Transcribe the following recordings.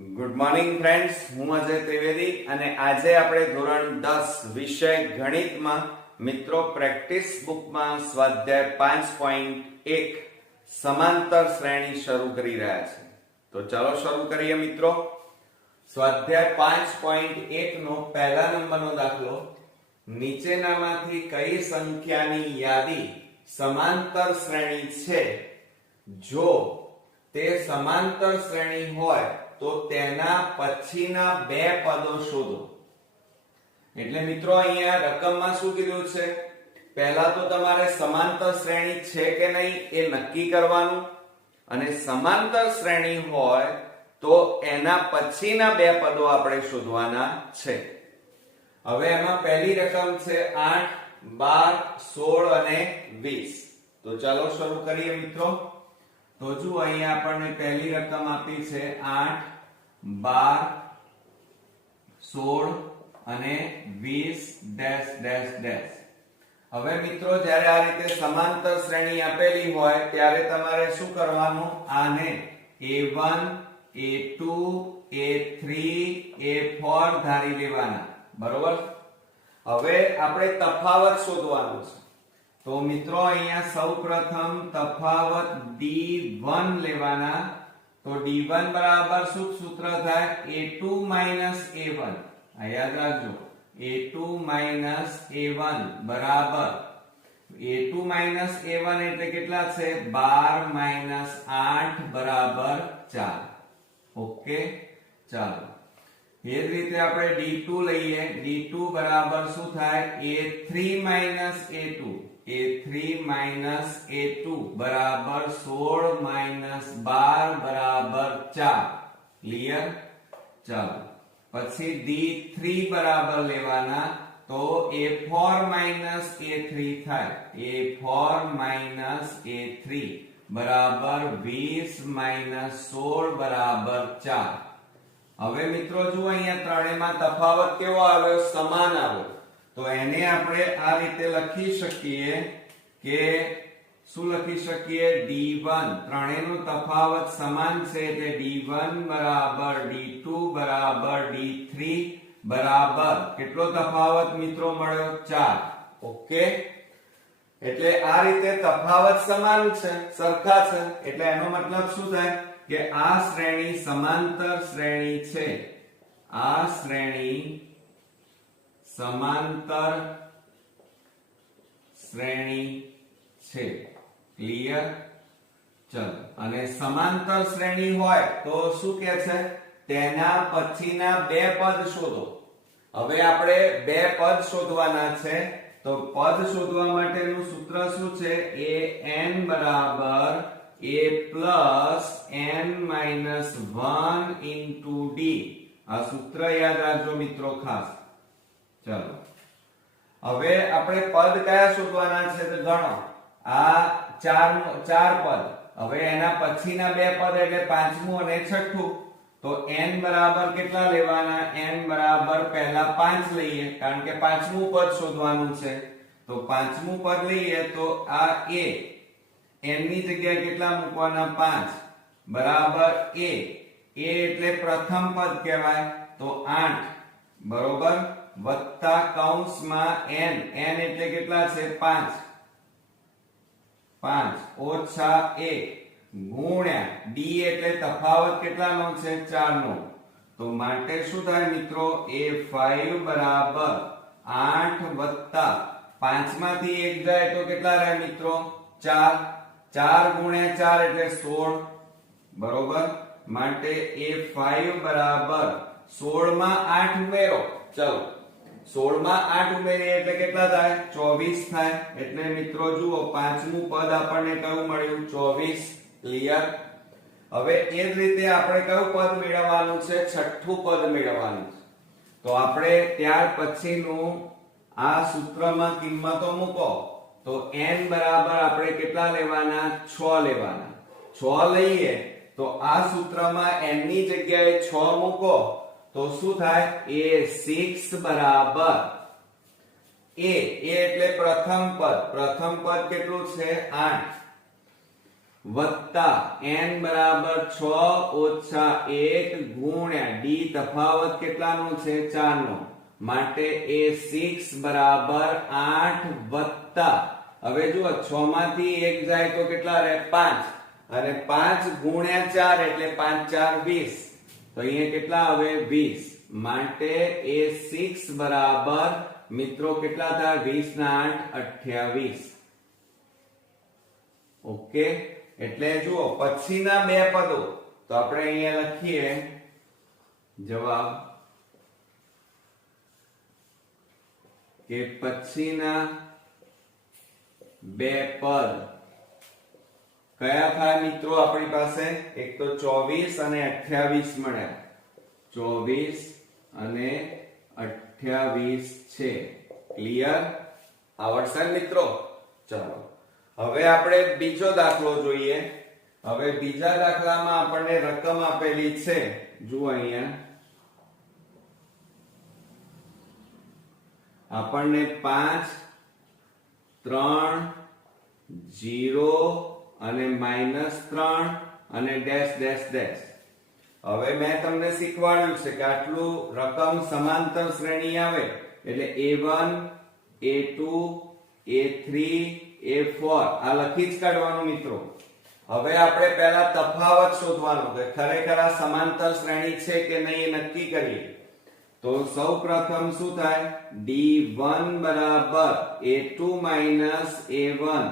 Good morning friends, હું અજય ત્રિવેદી અને આજે આપણે ધોરણ 10 વિષય ગણિતમાં મિત્રો પ્રેક્ટિસ બુકમાં સ્વાધ્યાય 5.1 સમાંતર શ્રેણી શરૂ કરી રહ્યા છે. તો ચાલો શરૂ કરીએ મિત્રો. સ્વાધ્યાય 5.1 નો પહેલા નંબરનો દાખલો, નીચેનામાંથી કઈ સંખ્યાની યાદી સમાંતર શ્રેણી છે? જો તે સમાંતર શ્રેણી હોય તો તેના પછીના બે પદો શોધો. એટલે મિત્રો અહીંયા રકમમાં શું કીધું છે? પહેલા તો તમારે સમાંતર શ્રેણી છે કે નહીં એ નક્કી કરવાનું, અને સમાંતર શ્રેણી હોય તો એના પછીના બે પદો આપણે શોધવાના છે. હવે એમાં પહેલી રકમ છે 8, 12, 16 અને 20. તો ચાલો શરૂ કરીએ મિત્રો. તો જુઓ અહીંયા આપણને પહેલી રકમ આપી છે 8, 12, 16 અને 20 ડેશ ડેશ ડેશ. હવે મિત્રો જ્યારે આ રીતે સમાંતર શ્રેણી આપેલી હોય ત્યારે તમારે શું કરવાનું? આને A1, A2, A3, A4 ધારી લેવાના, બરોબર? હવે આપણે તફાવત શોધવાનો છે. તો મિત્રો અહીંયા સૌપ્રથમ તફાવત D1 લેવાના. તો D1 બરાબર શું સૂત્ર થાય? A2 A1. આ યાદ રાખજો, A2 A1 બરાબર A2 A1 એટલે કેટલા છે? 12 8 બરાબર 4. ઓકે, ચાલો. એ જ રીતે આપણે D2 લઈએ. D2 બરાબર શું થાય? A3 A2. A3 A2 બરાબર 16 12 બરાબર 4. ક્લિયર? ચાલો. પછી D3 બરાબર લેવાના. તો A4 A3 થાય. A4 A3 બરાબર 20 16 બરાબર 4. હવે મિત્રો જુઓ અહીંયા ત્રણેયમાં તફાવત કેવો આવ્યો? સમાન આવ્યો. તો એને આપણે આ રીતે લખી શકીએ કે શું લખી શકીએ? D1, ત્રણેયનો તફાવત સમાન છે એટલે D1 બરાબર D2 બરાબર D3 બરાબર કેટલો તફાવત મિત્રો મળ્યો? 4. ઓકે, એટલે આ રીતે તફાવત સમાન છે, સરખા છે, એટલે એનો મતલબ શું થાય કે આ શ્રેણી સમાંતર શ્રેણી છે. આ શ્રેણી સમાંતર શ્રેણી છે. ક્લિયર? ચલો. અને સમાંતર શ્રેણી હોય તો શું કહે છે? તેના પછીના બે પદ શોધો. હવે આપણે બે પદ શોધવાના છે. તો પદ શોધવા માટેનું સૂત્ર શું છે? an બરાબર a plus n minus 1 into d. આ સૂત્ર યાદ રાખજો મિત્રો ખાસ. ચલો. હવે આપણે પદ કયા શોધવાના છે? તો ગણો. આ ચાર પદ. હવે એના પછીના બે પદ એટલે પાંચમું અને છઠ્ઠું. તો n બરાબર કેટલા લેવાના? n બરાબર પહેલા 5 લઈએ, કારણ કે પાંચમું પદ શોધવાનું છે. તો પાંચમું પદ લઈએ તો આ a, n ની જગ્યાએ કેટલા મૂકવાના? 5 બરાબર a. a એટલે પ્રથમ પદ કહેવાય. તો 8 બરોબર વત્તા કૌંસમાં n. n એટલે કેટલા છે? 5 ઓછા 1 ગુણ્યા d એટલે તફાવત કેટલાનો છે? 4 નો. તો માટે શું થાય મિત્રો? A5 બરાબર 8 વત્તા 5 માંથી 1 જાય તો કેટલા રહે મિત્રો? 4. 4 ગુણ્યા 4 એટલે 16 બરોબર. માટે A5 બરાબર 16 માં 8 ઉમેરો. ચલો, 16 માં 8 ઉમેરીએ એટલે કેટલા થાય? 24 થાય. એટલે મિત્રો જુઓ પાંચમું પદ આપણને કયું મળ્યું? 24. ક્લિયર? હવે એ જ રીતે આપણે કયું પદ મેળવવાનું છે? છઠ્ઠું પદ મેળવવાનું છે. તો આપણે ત્યાર પછીનું આ સૂત્રમાં કિંમતો મૂકો. તો n બરાબર આપણે કેટલા લેવાના? 6 લેવાના. 6 લઈએ તો આ સૂત્રમાં n ની જગ્યાએ 6 મૂકો તો શું થાય? A6 બરાબર a એટલે પ્રથમ પદ. પ્રથમ પદ કેટલું છે? 8 વત્તા n બરાબર 6 ઓછા 1 ગુણ્યા d તફાવત કેટલાનો છે 4 નો માટે a6 બરાબર 8 વત્તા હવે જુઓ 6 માંથી 1 જાય તો કેટલા રહે 5 અને 5 ગુણ્યા 4 એટલે 5 4 20 તો અહીંયા કેટલા આવે 20 માટે a6 બરાબર મિત્રો કેટલા થાય 20 ના 8 28 ઓકે એટલે જુઓ પછીના બે પદો તો આપણે અહીંયા લખીએ જવાબ કે પછીના બે પદ કયા થાય મિત્રો આપણી પાસે એક તો 24 અને 28 મળ્યા 24 અને 28 છે ક્લિયર આવડશે મિત્રો ચલો હવે આપણે બીજો દાખલો જોઈએ હવે બીજા દાખલામાં આપણને રકમ આપેલી છે જુઓ અહીંયા આપણને 5 3 0 અને -3 અને ડેશ ડેશ ડેશ હવે મેં તમને શીખવાડ્યું છે કે આટલું રકમ સમાંતર શ્રેણી આવે એટલે a1 a2 a3 a4 આ લખી જ કાઢવાનું મિત્રો હવે આપણે પહેલા તફાવત શોધવાનો કે ખરેખર આ સમાંતર શ્રેણી છે કે નહીં એ નક્કી કરીએ તો સૌપ્રથમ શું થાય d1 બરાબર a2 a1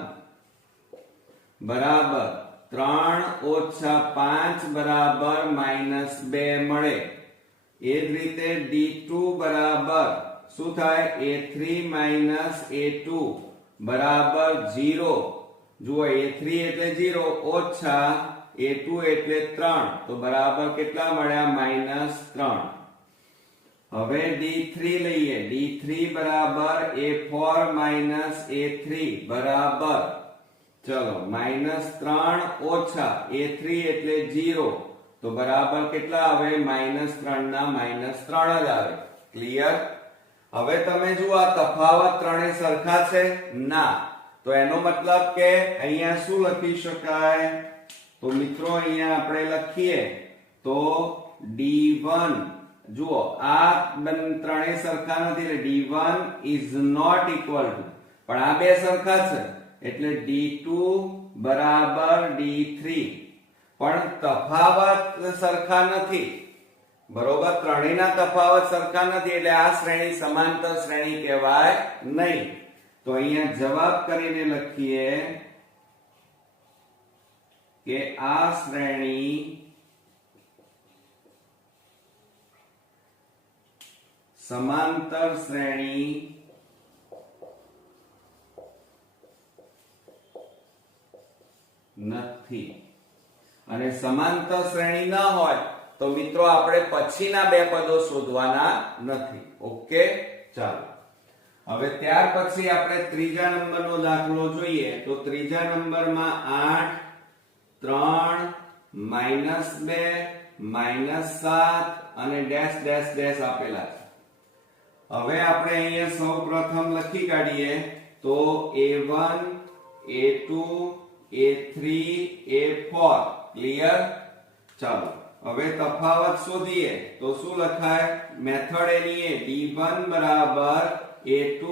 બરાબર 3 ઓછા 5 બરાબર -2 મળે એ જ રીતે d2 બરાબર શું થાય a3 a2 બરાબર 0 જુઓ a3 એટલે 0 ઓછા a2 એટલે 3 તો બરાબર કેટલા મળ્યા -3 હવે d3 લઈએ d3 બરાબર a4 a3 બરાબર ચલો -3 ઓછા a3 એટલે 0 તો બરાબર કેટલા આવે -3 ના -3 જ આવે ક્લિયર હવે તમે જુઓ આ તફાવત ત્રણે સરખા છે ના તો એનો મતલબ કે અહીંયા શું લખી શકાય તો મિત્રો અહીંયા આપણે લખીએ તો d1 જુઓ આ ત્રણે સરખા નથી એટલે d1 is not equal to પણ આ બે સરખા છે એટલે d2 બરાબર d3 પણ તફાવત સરખા નથી બરોબર ત્રણેયના તફાવત સરખા નથી એટલે આ શ્રેણી સમાંતર શ્રેણી કહેવાય નહીં તો અહીંયા જવાબ કરીને લખીએ કે આ શ્રેણી સમાંતર શ્રેણી નથી અને સમાંતર શ્રેણી ન હોય તો મિત્રો આપણે પછીના બે પદો શોધવાના નથી ઓકે ચાલો હવે ત્યાર પછી આપણે ત્રીજા નંબરનો દાખલો જોઈએ તો ત્રીજા નંબરમાં 8 3 -2 -7 અને ડેશ ડેશ ડેશ આપેલા છે હવે આપણે અહીંયા સૌપ્રથમ લખી કાઢીએ તો a1 a2 a3 a4 clear ચાલો હવે તફાવત શોધીએ તો શું લખાય મેથડ એની એ d1 બરાબર a2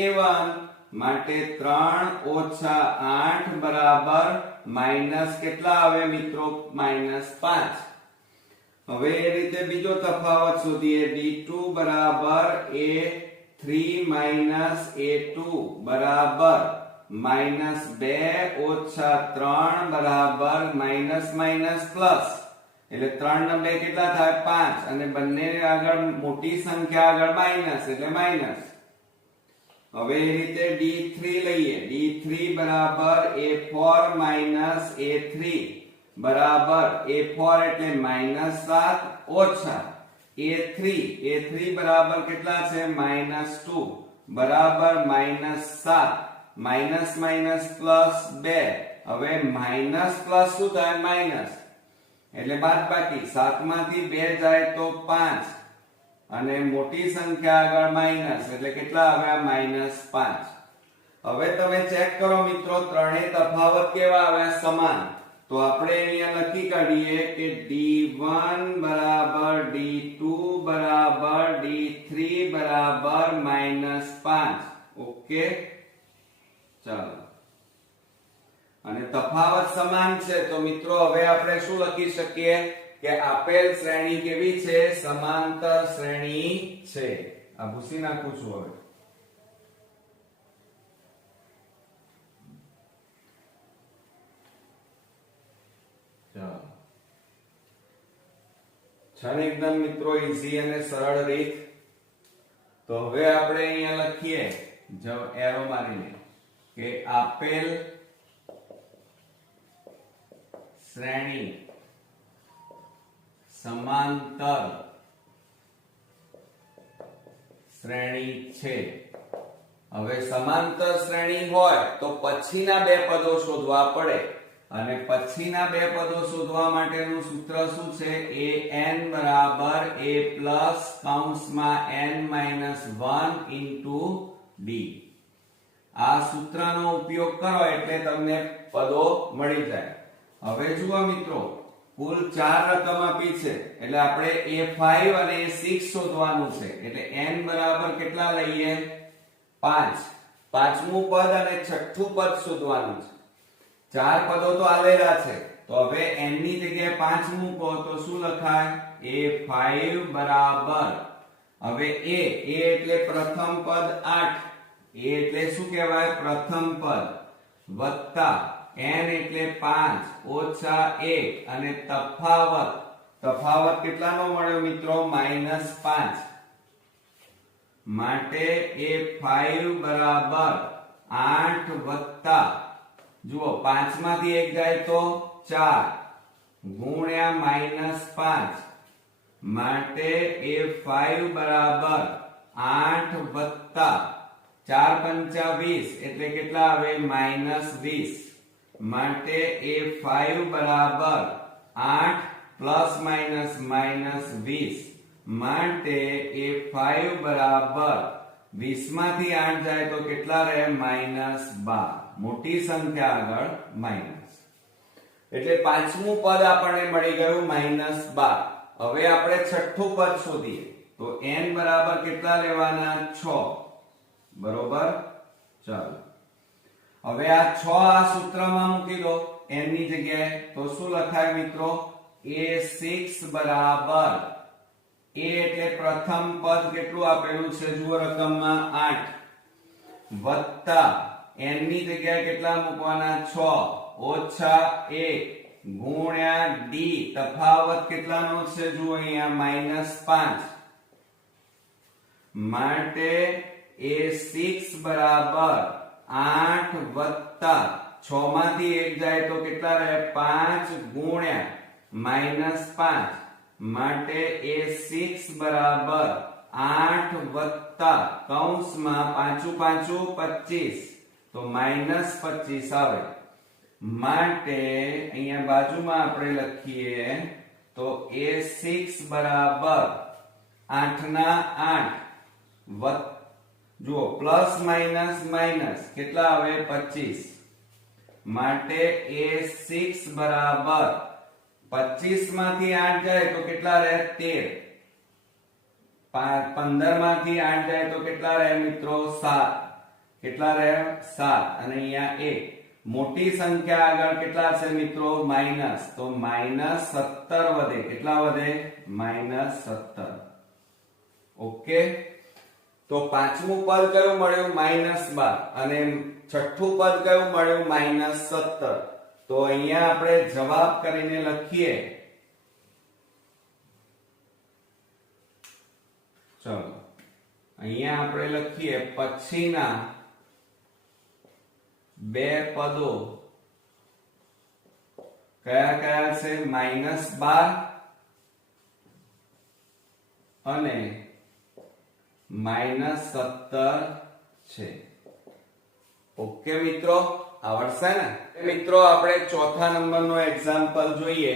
a1 માટે 3 ઓછા 8 બરાબર માઈનસ કેટલા આવે મિત્રો -5 હવે એ રીતે બીજો તફાવત શોધીએ d2 બરાબર a3 a2 બરાબર -2 ઓછા 3 બરાબર માઈનસ પ્લસ એટલે 3 ને 2 કેટલા થાય 5 અને બંને આગળ મોટી સંખ્યા આગળ માઈનસ એટલે માઈનસ હવે એ રીતે d3 લઈએ d3 બરાબર a4 a3 બરાબર a4 એટલે -7 ઓછા a3 બરાબર કેટલા છે -2 બરાબર -7 માઈનસ પ્લસ 2 હવે માઈનસ પ્લસ શું થાય માઈનસ એટલે બાદબાકી 7 માંથી 2 જાય તો 5 અને મોટી સંખ્યા આગળ માઈનસ એટલે કેટલા આવ્યા -5 હવે તમે ચેક કરો મિત્રો, ત્રણેય તફાવત કેવા આવ્યા? સમાન. તો આપણે અહીંયા લખી કાઢીએ કે D1 બરાબર D2 બરાબર D3 બરાબર -5. ઓકે, ચાલો. અને તફાવત સમાન છે તો મિત્રો હવે આપણે શું લખી શકીએ કે આપેલ શ્રેણી કેવી છે? સમાંતર શ્રેણી છે. આ ભૂસી નાખું છું હવે. છે ને એકદમ મિત્રો ઈઝી અને સરળ રીત. તો હવે આપણે અહીંયા લખીએ જો એરો મારીને કે આપેલ શ્રેણી સમાંતર શ્રેણી છે. હવે સમાંતર શ્રેણી હોય તો પછીના બે પદો શોધવા પડે, અને પછીના બે પદો શોધવા માટેનું સૂત્ર શું છે? an બરાબર a પ્લસ કૌંસમાં n -1 ઇન્ટુ d. આ સૂત્રનો ઉપયોગ કરો એટલે તમને પદો મળી જાય. હવે જુઓ મિત્રો, કુલ 4 રકમ આપી છે એટલે આપણે a5 અને a6 શોધવાનું છે. એટલે n બરાબર કેટલા લઈએ? 5. પાંચમું પદ અને છઠ્ઠું પદ શોધવાનું છે. 4 પદો તો આલેલા છે, તો હવે n ની જગ્યાએ 5 મૂકો તો શું લખાય? a5 બરાબર, હવે a એટલે પ્રથમ પદ 8, a એટલે શું કહેવાય? પ્રથમ પદ, વત્તા n એટલે 5 ઓછા 1 અને તફાવત કેટલાનો મળ્યો મિત્રો? -5. માટે a5 બરાબર 8 વત્તા, જુઓ 5 માંથી 1 જાય તો 4 ગુણ્યા -5, માટે a5 બરાબર 8 વત્તા 4 પંચા 20 એટલે કેટલા આવે? -20. માટે a5 બરાબર 8 પ્લસ માઇનસ -20, માટે a5 બરાબર 20 માંથી 8 જાય તો કેટલા રહે? -12. મોટી સંખ્યા આગળ માઇનસ, એટલે પાંચમું પદ આપણને મળી ગયું -12. હવે આપણે છઠ્ઠું પદ શોધીએ તો n બરાબર કેટલા લેવાના? 6. બરોબર, ચાલો. હવે આ 6 આ સૂત્રમાં મૂકી દો n ની જગ્યાએ, તો શું લખાય મિત્રો? a6 બરાબર, a એટલે પ્રથમ પદ કેટલું આપેલું છે? જુઓ રકમમાં 8 વત્તા n ની જગ્યાએ કેટલા મૂકવાના? 6 ઓછા 1 ગુણ્યા d. તફાવત કેટલાનો છે? જુઓ અહીંયા -5. માટે a6 બરાબર 8 વત્તા 6 માંથી 1 જાય તો કેટલા રહે? 5 ગુણ્યા -5, માટે a6 બરાબર 8 વત્તા કૌંસમાં 5 5 25 તો -25 આવે. માટે અહીંયા બાજુમાં આપણે લખીએ તો a6 બરાબર 8 ના 8 જુઓ પ્લસ માઇનસ માઇનસ કેટલા આવે? 25. માટે a6 બરાબર 25 માંથી 8 જાય તો કેટલા રહે? 13. 15 માંથી 8 જાય તો કેટલા રહે મિત્રો? 7. કેટલા રહે? 7. અને અહીંયા 1 મોટી સંખ્યા આગળ કેટલા છે મિત્રો? માઇનસ, તો -17 વધે. કેટલા વધે? -17. ઓકે, તો પાંચમું પદ કયું મળ્યું? -12. અને છઠ્ઠું પદ કયું મળ્યું? -17. તો અહીંયા આપણે જવાબ કરીને લખીએ. ચલો અહીંયા આપણે લખીએ પછીના બે પદો કયા કયા છે? -12 અને -17 છે. ઓકે મિત્રો, આવડશે ને? મિત્રો આપણે ચોથા નંબરનો એક્ઝામ્પલ જોઈએ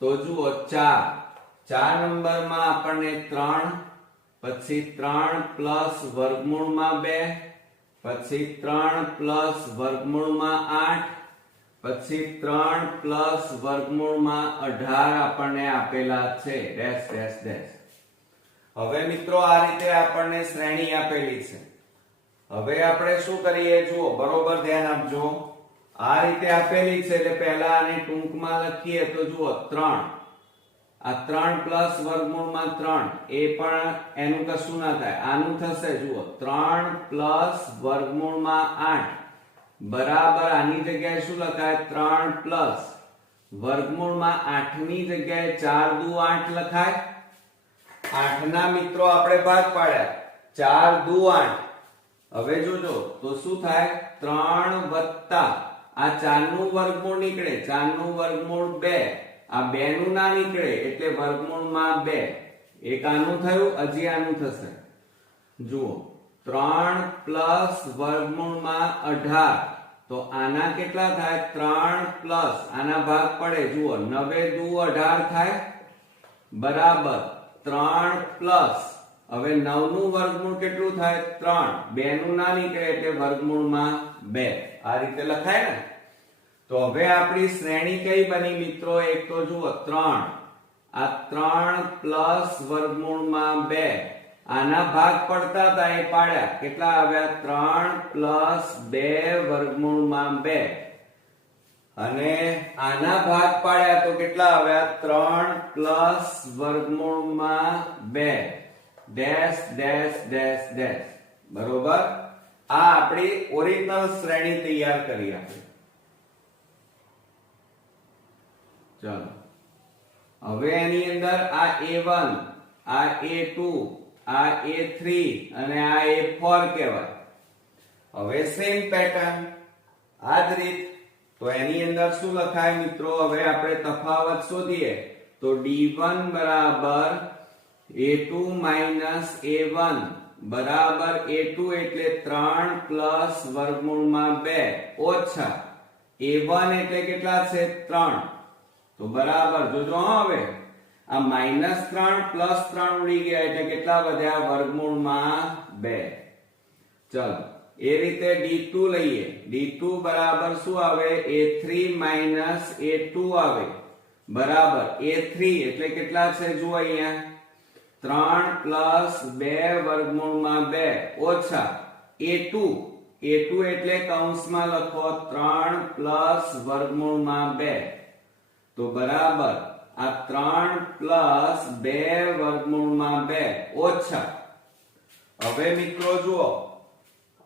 તો જુઓ 4 નંબરમાં આપણને 3, પછી 3 પ્લસ વર્ગમૂળમાં 2 પછી 3 પ્લસ વર્ગમૂળમાં 8, પછી 3 પ્લસ વર્ગમૂળમાં 18 આપણને આપેલા છે ડેશ ડેશ ડેશ. હવે મિત્રો આ રીતે આપણને શ્રેણી આપેલી છે. હવે આપણે શું કરીએ જુઓ, બરોબર ધ્યાન આપજો. આ રીતે આપેલી છે એટલે પહેલા આને ટૂંકમાં લખીએ તો જુઓ 3, આ 3 પ્લસ વર્ગમૂળમાં 3 એ પણ એનું કશું ના થાય, આનું થશે જુઓ 3 પ્લસ વર્ગમૂળમાં 8 બરાબર આની જગ્યાએ શું લખાય 3 પ્લસ વર્ગમૂળમાં 8 ની જગ્યાએ 4 દુ 8 લખાય. 8 ના મિત્રો આપણે ભાગ પાડ્યા 4 દુ 8. હવે જોજો તો શું થાય 3 વત્તા આ 4 નું વર્ગમૂળ નીકળે, 4 નું વર્ગમૂળ 2, આ 2 નું ના નીકળે એટલે વર્ગમૂળમાં 2. એક આનું થયું, હજી આનું થશે. જુઓ 3 પ્લસ વર્ગમૂળમાં 18 તો આના કેટલા થાય 3 પ્લસ આના ભાગ પડે જુઓ 9 દુ 18 થાય બરાબર 3 પ્લસ હવે 9 નું વર્ગમૂળ કેટલું થાય 3, 2 નું ના નીકળે એટલે વર્ગમૂળમાં 2. આ રીતે લખાય ને. તો હવે આપણી શ્રેણી કઈ બની મિત્રો, એક તો જુઓ 3, આ 3 પ્લસ વર્ગમૂળમાં 2 આના ભાગ પડતા હતા એ પાડ્યા, કેટલા આવ્યા 3 પ્લસ 2 વર્ગમૂળમાં 2 અને આના ભાગ પાડ્યા તો કેટલા આવ્યા 3 પ્લસ વર્ગમૂળમાં 2 ડેશ ડેશ ડેશ ડેશ. બરોબર. આ આપણી ઓરિજિનલ શ્રેણી તૈયાર કરી આપી. ચલો હવે એની અંદર આ A1, આ A2, આ A3 અને આ A4 કહેવાય. હવે સેમ પેટર્ન આ જ રીત. તો એની અંદર શું લખાય મિત્રો, હવે આપણે તફાવત શોધીએ તો D1 બરાબર A2 માઈનસ A1 બરાબર A2 એટલે 3 પ્લસ વર્ગમૂળમાં 2 ઓછા A1 એટલે કેટલા છે 3. તો બરાબર જોજો હવે આ -3 પ્લસ 3 ઉડી ગયા એટલે કેટલા વધ્યા વર્ગમૂળમાં 2. ચલો એ રીતે D2 લઈએ. D2 બરાબર શું આવે A3 માઈનસ A2 આવે બરાબર A3 એટલે કેટલા છે જુઓ અહીંયા 3 પ્લસ 2 વર્ગમૂળમાં 2 ઓછા A2 એટલે કૌંસમાં લખો 3 પ્લસ વર્ગમૂળમાં 2 તો બરાબર આ 3 પ્લસ 2 વર્ગમૂળમાં 2 ઓછા. હવે મિત્રો જુઓ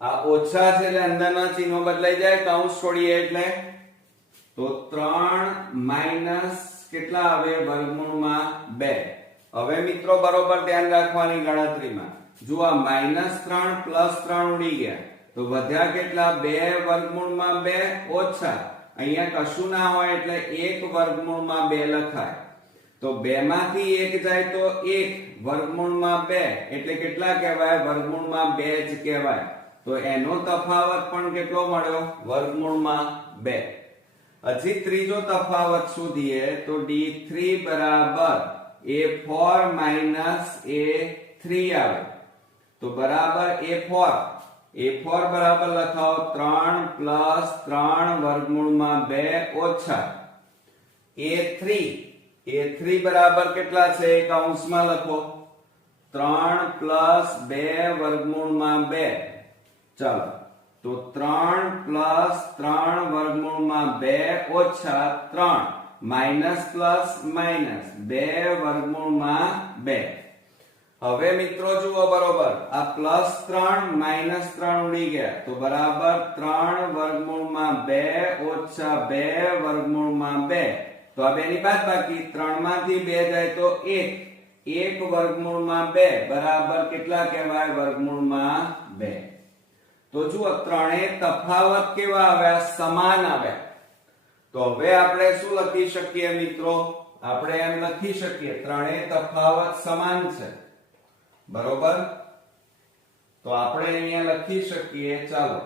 આ ઓછા છે એટલે અંદરના ચિહ્નો બદલાઈ જાય, કૌંસ છોડીએ એટલે તો 3 માઈનસ કેટલા આવે વર્ગમૂળમાં 2. હવે મિત્રો બરોબર ધ્યાન રાખવાની ગણતરીમાં જો આ -3 પ્લસ 3 ઉડી ગયા તો વધ્યા કેટલા 2 વર્ગમૂળમાં 2 ઓછા અહીંયા કશું ના હોય એટલે 1 વર્ગમૂળમાં 2 લખાય. તો 2 માંથી 1 જાય તો 1 વર્ગમૂળમાં 2 એટલે કેટલા કહેવાય વર્ગમૂળમાં 2 જ કહેવાય. તો એનો તફાવત પણ કેટલો મળ્યો વર્ગમૂળમાં 2. હજી ત્રીજો તફાવત શોધીએ તો D3 બરાબર A4 માઈનસ A3 આવે તો બરાબર A4 બરાબર લખાવો 3 પ્લસ 3 વર્ગમૂળમાં 2 ઓછા A3 બરાબર કેટલા છે કૌંસમાં લખો 3 પ્લસ 2 વર્ગમૂળમાં 2. ચાલો તો 3 પ્લસ 3 વર્ગમૂળમાં 2 ઓછા 3 માઈનસ પ્લસ માઈનસ 2 વર્ગમૂળમાં 2. હવે મિત્રો જુઓ બરોબર આ પ્લસ 3 માઈનસ 3 ઉડી ગયા તો બરાબર 3 વર્ગમૂળમાં 2 ઓછા 2 વર્ગમૂળમાં 2. તો આ બેની બાદબાકી 3 માંથી 2 જાય તો 1 વર્ગમૂળમાં 2 બરાબર કેટલા કહેવાય વર્ગમૂળમાં 2. તો જુઓ ત્રણેય તફાવત કેવા આવ્યા સમાન આવ્યા. તો હવે આપણે શું લખી શકીએ મિત્રો, આપણે એમ લખી શકીએ ત્રણેય તફાવત સમાન છે બરોબર. તો આપણે અહીંયા લખી શકીએ ચાલો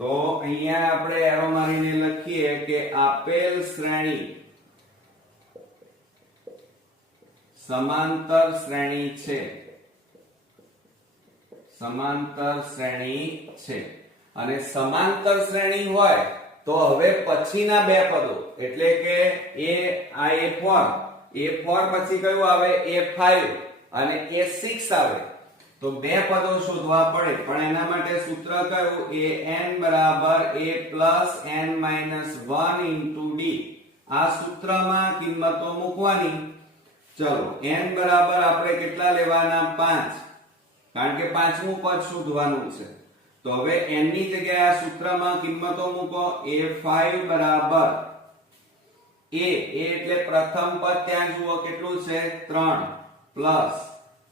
તો અહીંયા આપણે એરો મારીને લખીએ કે આપેલ શ્રેણી સમાંતર શ્રેણી છે. સમાંતર શ્રેણી છે. અને સમાંતર શ્રેણી હોય તો હવે પછીના બે પદો એટલે કે A4 પછી કયું આવે A5 અને A6 આવે તો બે પદો શોધવા પડે. પણ એના માટે સૂત્ર કયું an બરાબર a plus n minus 1 into d. આ સૂત્રમાં કિંમતો મૂકવાની. ચલો n બરાબર આપણે કેટલા લેવાના 5 કારણ કે પાંચમું પદ શોધવાનું છે. તો હવે n ની જગ્યાએ આ સૂત્રમાં કિંમતો મૂકો. a5 બરાબર a એટલે પ્રથમ પદ ત્યાં જુઓ કેટલું છે 3 પ્લસ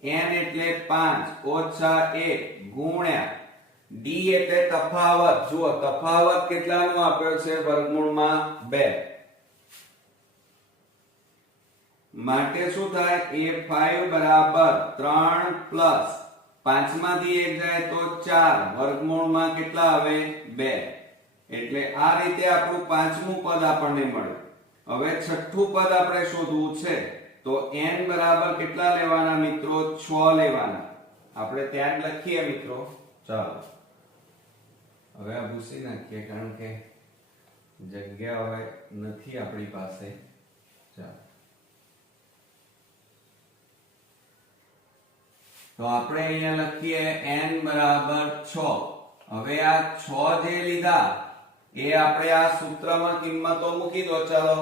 n એટલે 5 ઓછા 1 ગુણ્યા d એટલે તફાવત. જુઓ તફાવત કેટલાનો આપ્યો છે વર્ગમૂળમાં 2 માટે શું થાય a5 બરાબર 3 પ્લસ 5 માંથી 1 જાય તો 4 વર્ગમૂળમાં કેટલા આવે 2. એટલે આ રીતે આપણું પાંચમું પદ આપણને મળ્યું. હવે છઠ્ઠું પદ આપણે શોધવું છે તો n બરાબર કેટલા લેવાના મિત્રો 6 લેવાના. આપણે ત્યાં જ લખીએ મિત્રો. ચાલો હવે આ ભૂસી નાખીએ કારણ કે જગ્યા હવે નથી આપણી પાસે. ચાલો તો આપણે અહીંયા લખીએ n બરાબર 6. હવે આ 6 જે લીધા એ આપણે આ સૂત્રમાં કિંમતો મૂકી દો. ચાલો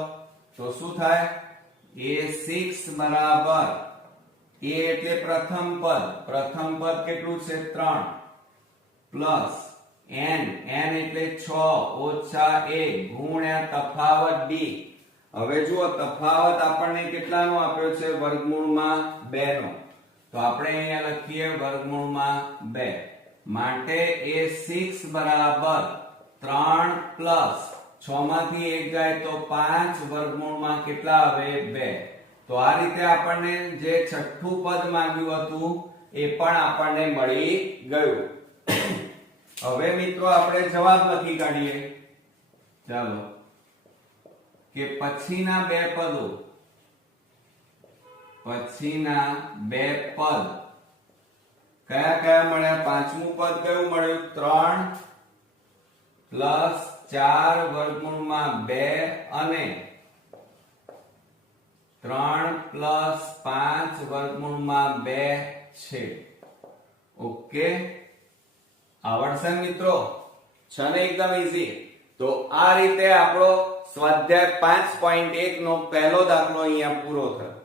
તો શું થાય a6 બરાબર a એટલે પ્રથમ પદ કેટલું છે 3 પ્લસ n એટલે 6 ઓછા 1 ગુણ્યા તફાવત d. હવે જુઓ તફાવત આપણને કેટલાનો આપ્યો છે વર્ગમૂળમાં 2 નો. તો આપણે અહીંયા લખીએ વર્ગમૂળમાં 2 માટે a6 બરાબર 3 પ્લસ 6 માંથી 1 જાય તો 5 વર્ગમૂળમાં કેટલા આવે 2. તો આ રીતે આપણને જે છઠ્ઠું પદ માંગ્યું હતું એ પણ આપણને મળી ગયું. હવે મિત્રો આપણે જવાબ લખી કાઢીએ. ચાલો કે પછીના બે પદ કયા કયા મળ્યા. પાંચમું પદ કયું મળ્યું 3 પ્લસ 4 વર્ગમૂળમાં 2 અને 3 પ્લસ 5 વર્ગમૂળમાં 2 છે. ઓકે આવડશે મિત્રો? છે ને એકદમ ઈઝી. તો આ રીતે આપણો સ્વાધ્યાય 5.1 નો પહેલો દાખલો અહીંયા પૂરો થયો.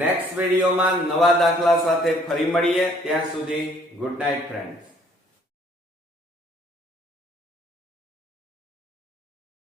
નેક્સ્ટ વિડીયોમાં નવા દાખલા સાથે ફરી મળીએ. ત્યાં સુધી ગુડ નાઇટ ફ્રેન્ડ્સ.